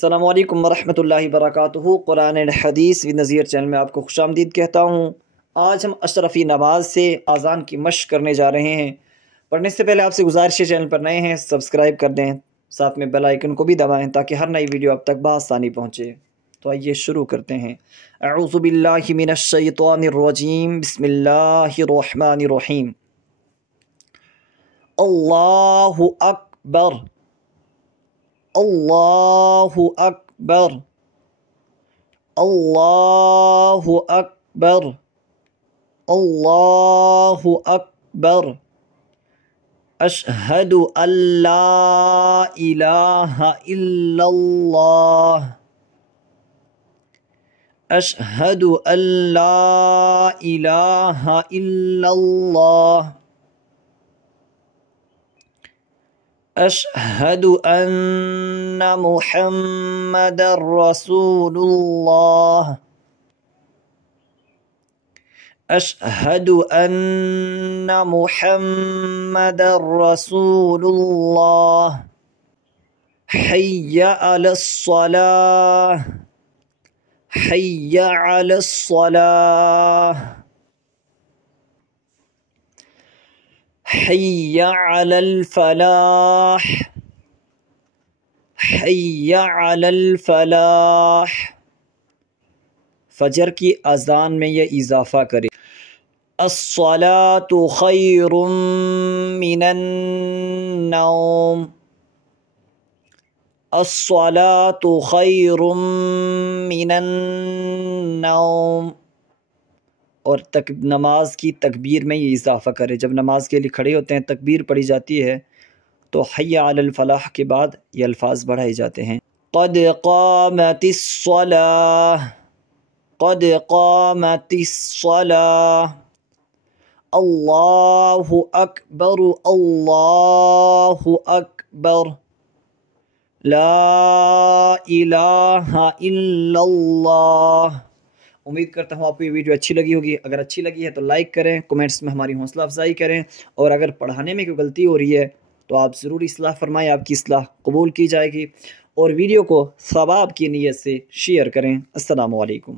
السلام علیکم ورحمۃ اللہ وبرکاتہ۔ قرآن حدیث ود نظیر چینل میں آپ کو خوش آمدید کہتا ہوں۔ آج ہم اشرفی نماز سے اذان کی مشق کرنے جا رہے ہیں۔ پڑھنے سے پہلے آپ سے گزارش ہے، چینل پر نئے ہیں سبسکرائب کر دیں، ساتھ میں بیل آئیکن کو بھی دبائیں تاکہ ہر نئی ویڈیو آپ تک بآسانی پہنچے۔ تو آئیے شروع کرتے ہیں۔ اعوذ باللہ من الشیطان الرجیم، بسم اللہ الرحمن الرحیم۔ اللہ اکبر، اللہ اکبر، اللہ اکبر، اللہ اکبر۔ اشہد ان لا الہ الا اللہ، اشہد ان لا الہ الا اللہ، اشہد ان محمد رسول اللہ، اشہد ان محمد رسول اللہ۔ حی علی الصلاۃ، حی علی الصلاۃ، حی علی الفلاح، حی علی الفلاح۔ فجر کی اذان میں یہ اضافہ کرے، الصلاۃ خیر من النوم، الصلاۃ خیر من النوم۔ اور نماز کی تکبیر میں یہ اضافہ کرے، جب نماز کے لیے کھڑے ہوتے ہیں تکبیر پڑھی جاتی ہے تو حی علی الفلاح کے بعد یہ الفاظ بڑھائے جاتے ہیں، قد قامت الصلاۃ، قد قامت الصلاۃ، اللہ اکبر، اللہ اکبر، لا الہ الا اللہ۔ امید کرتا ہوں آپ کو یہ ویڈیو اچھی لگی ہوگی۔ اگر اچھی لگی ہے تو لائک کریں، کومنٹس میں ہماری حوصلہ افزائی کریں، اور اگر پڑھانے میں کوئی غلطی ہو رہی ہے تو آپ ضرور اصلاح فرمائیں، آپ کی اصلاح قبول کی جائے گی، اور ویڈیو کو ثواب کی نیت سے شیئر کریں۔ السلام علیکم۔